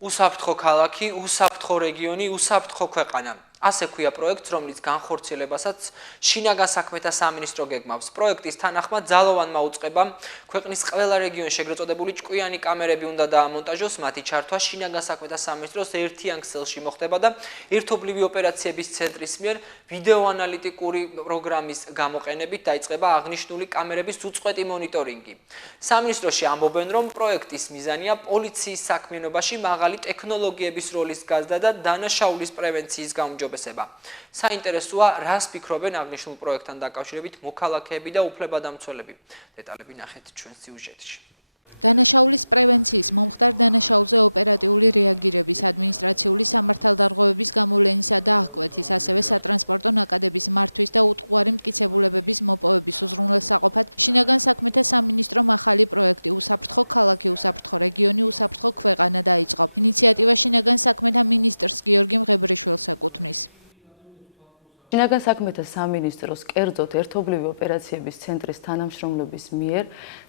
უსაფრთხო ქალაქი, უსაფრთხო რეგიონი, უსაფრთხო ქვეყანა. ასე ქვია პროექტს, რომლის განხორციელებასაც შინაგან საქმეთა სამინისტრო გეგმავს. პროექტის თანახმად ძალოვანმა უწყებამ ქვეყნის ყველა რეგიონში ეგრეთ წოდებული ჭკვიანი კამერები უნდა დაამონტაჟოს, მათი ჩართვა შინაგან საქმეთა სამინისტროს ერთიან ქსელში მოხდება და ერთობლივი ოპერაციების ცენტრის მიერ ვიდეო ანალიტიკური პროგრამის გამოყენებით დაიწყება აღნიშნული კამერების უწყვეტი მონიტორინგი. სამინისტროში ამბობენ, რომ პროექტის მიზანია პოლიციის საქმიანობაში მაღალი ტექნოლოგიების როლის გაზრდა და დანაშაულის პრევენციის გაუმჯობესება. საინტერესოა, რას ფიქრობენ აღნიშნულ პროექტთან დაკავშირებით მოქალაქეები და უფლებადამცველები. დეტალები ნახეთ ჩვენ სიუჟეტში. დანაშაულის პრევენციის მომხდარ დანაშაულზე ოპერატიული რეაგირების, ადმინისტრაციული სამართალდარღვევების გამოვლენისა და აღკვეთის, ასევე სატრანსპორტო ნაკადების მართვის და უტყუარი მტკიცებულებების მოპოვების უზრუნველსაყოფად შინაგან საქმეთა სამინისტრომ ახალი პროექტი უსაფრთხო ქალაქი, უსაფრთხო რეგიონი, უსაფრთხო ქვეყანა დაიწყო. ინიციატივა შინაგან საქმეთა მინისტრს გიორგი მღებრიშვილს ეკუთვნის. შინაგან საქმეთა სამინისტროს კერძოდ ერთობლივი ოპერაციების ცენტრის თანამშრომლობის მიერ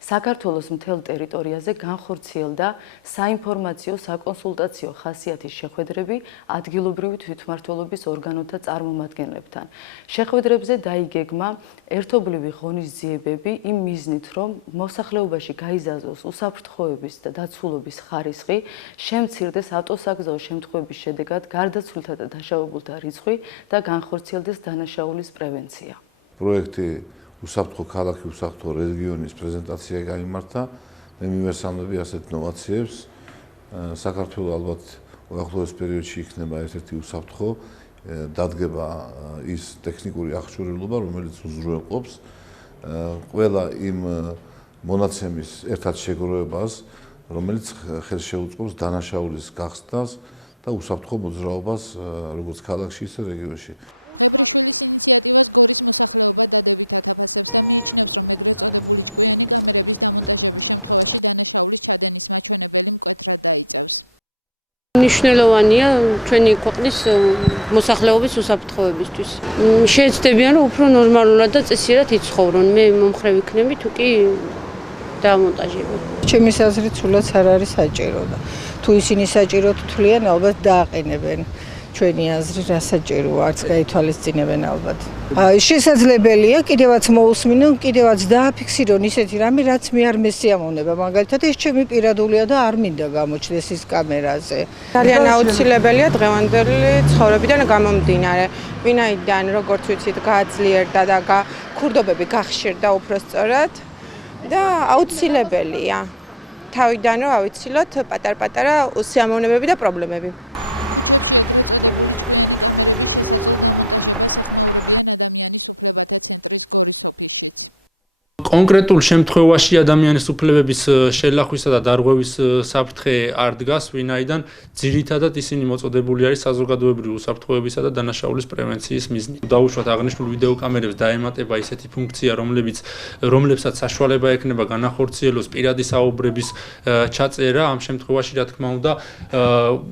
საქართველოს მთელ ტერიტორიაზე განხორციელდა საინფორმაციო საკონსულტაციო ხასიათის შეხვედრები ადგილობრივი თვითმმართველობის ორგანოთა წარმომადგენლებთან. შეხვედრებზე დაიგეგმა ერთობლივი ღონისძიებები იმ მიზნით, რომ მოსახლეობაში გაიზარდოს უსაფრთხოების და დაცულობის ხარისხი, შემცირდეს ავტოსაგზაო შემთხვევების შედეგად გარდაცვლილთა და დაშავებულთა რიცხვი და განხორციელდეს დანაშაულის პრევენცია. პროექტი უსაფრთხო ქალაქი, უსაფრთხო რეგიონის პრეზენტაცია გამართა. მე მივესალმები ასეთ ნოვაციებს. საქართველოს ალბათ უახლოეს პერიოდში იქნება ერთ-ერთი უსაფრთხო, დადგება ის ტექნიკური აღჭურვილობა, რომელიც უზრუნველყოფს ყველა იმ მონაცემის ერთად შეგროვებას, რომელიც ხელს შეუწყობს დანაშაულის გახსნას და უსაფრთხო მოძრაობას როგორც ქალაქში, ისე რეგიონში. მღებრიშვილის ინიციატივას გორის მოსახლეობა დადებითად აფასებს და მიიჩნევს, რომ ეგრეთ წოდებული ჭკვიანი კამერების დამონტაჟების შემთხვევაში დანაშაულის ჩადენის მაჩვენებელი მკვეთრად დაიწევს. მნიშვნელოვანია ჩვენი ქვეყნის მოსახლეობის უსაფრთხოებისთვის. შეეცდებიან, რომ უფრო ნორმალურად და წესიერად იცხოვრონ. მე მომხრე ვიქნები, თუ კი დამონტაჟება. ჩემის აზრით, სულაც არ არის საჭირო და თუ ისინი საჭიროდ თვლიან, ალბათ დააყენებენ. ჩვენი აზრი რასაჭიროა, არც გაითვალისწინებენ ალბათ. შესაძლებელია, კიდევაც მოусმინონ, კიდევაც დააფიქსირონ ისეთი რამე, რაც მე არ მესიამოვნება. მაგალითად, ეს ჩემი პირადულია და არ მინდა გამოჩნდეს ის კამერაზე. ძალიან აუცილებელია დღევანდელი ცხოვრებიდან გამომდინარე. ვინაიდან, როგორც ვიცით, გააძლიერდა და ქურდობები გახშირდა უფრო სწორად და აუცილებელია. თავიდან რომ ავიცილოთ პატარ-პატარა სიამოვნებები და პრობლემები. ქუჩებში ეგრეთ წოდებული ჭკვიანი კამერების შესაძლო დამონტაჟებას ეხმაურებიან ადამიანის უფლებათა ცენტრის გორის ოფისშიც. კონკრეტულ შემთხვევაში ადამიანის უფლებების შელახვისა და დარღვევის საფრთხე არ დგას, ვინაიდან ძირითადად ისინი მოწოდებული არის საზოგადოებრივი უსაფრთხოებისა და დანაშაულის პრევენციის მიზნით. დაუშვათ აღნიშნულ ვიდეო კამერებს დაემატება ისეთი ფუნქცია, რომლებსაც საშუალება ექნება განახორციელოს პირადი საუბრების ჩაწერა, ამ შემთხვევაში რა თქმა უნდა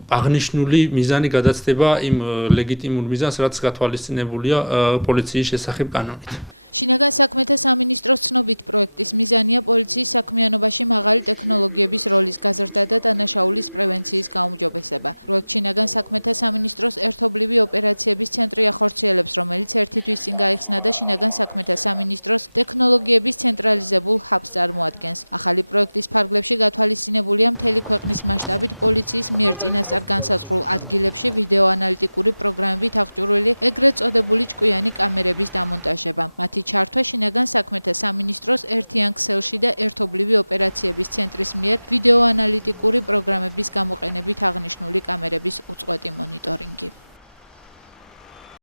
აღნიშნული მიზანი გადაცდება იმ ლეგიტიმურ მიზანს, რაც გათვალისწინებულია პოლიციის შესახებ კანონით. შინაგან საქმეთა სამინისტროს ცნობით პროექტის მიზანია პოლიციის საქმიანობაში მაღალი ტექნოლოგიების როლის გაზრდა და დანაშაულის პრევენციის გაუმჯობესება. პროექტ შინაგან საქმეთა სამინისტროს ერთობლივი ოპერაციების ცენტრი ახორციელებს, რომელიც ერთი თვის წინ გაიხსნა და შინაგან საქმეთა სამინისტროს ტექნოლოგიების ცენტრალიზებულ ჰაბს წარმოადგენს. ახალი პროექტის ფარგლებში გათვალისწინებულია მთელი ქვეყნის მასშტაბით პოლიციის მიერ წინასწარ განსაზღვრულ ადგილებში ვიდეო ანალიტიკური პროგრამებით აღჭურვილი ეგრეთ წოდებული ჭკვიანი კამერების დამონტაჟება. მათი ჩართვა შინაგან საქმეთა სამინისტროს ერთიან ქსელში და ერთობლივი ოპერაციების ცენტრის მიერ ვიდეო ანალიტიკური პროგრამების გამოყენებით აღნიშნული კამერების უწყვეტი მონიტორინგი.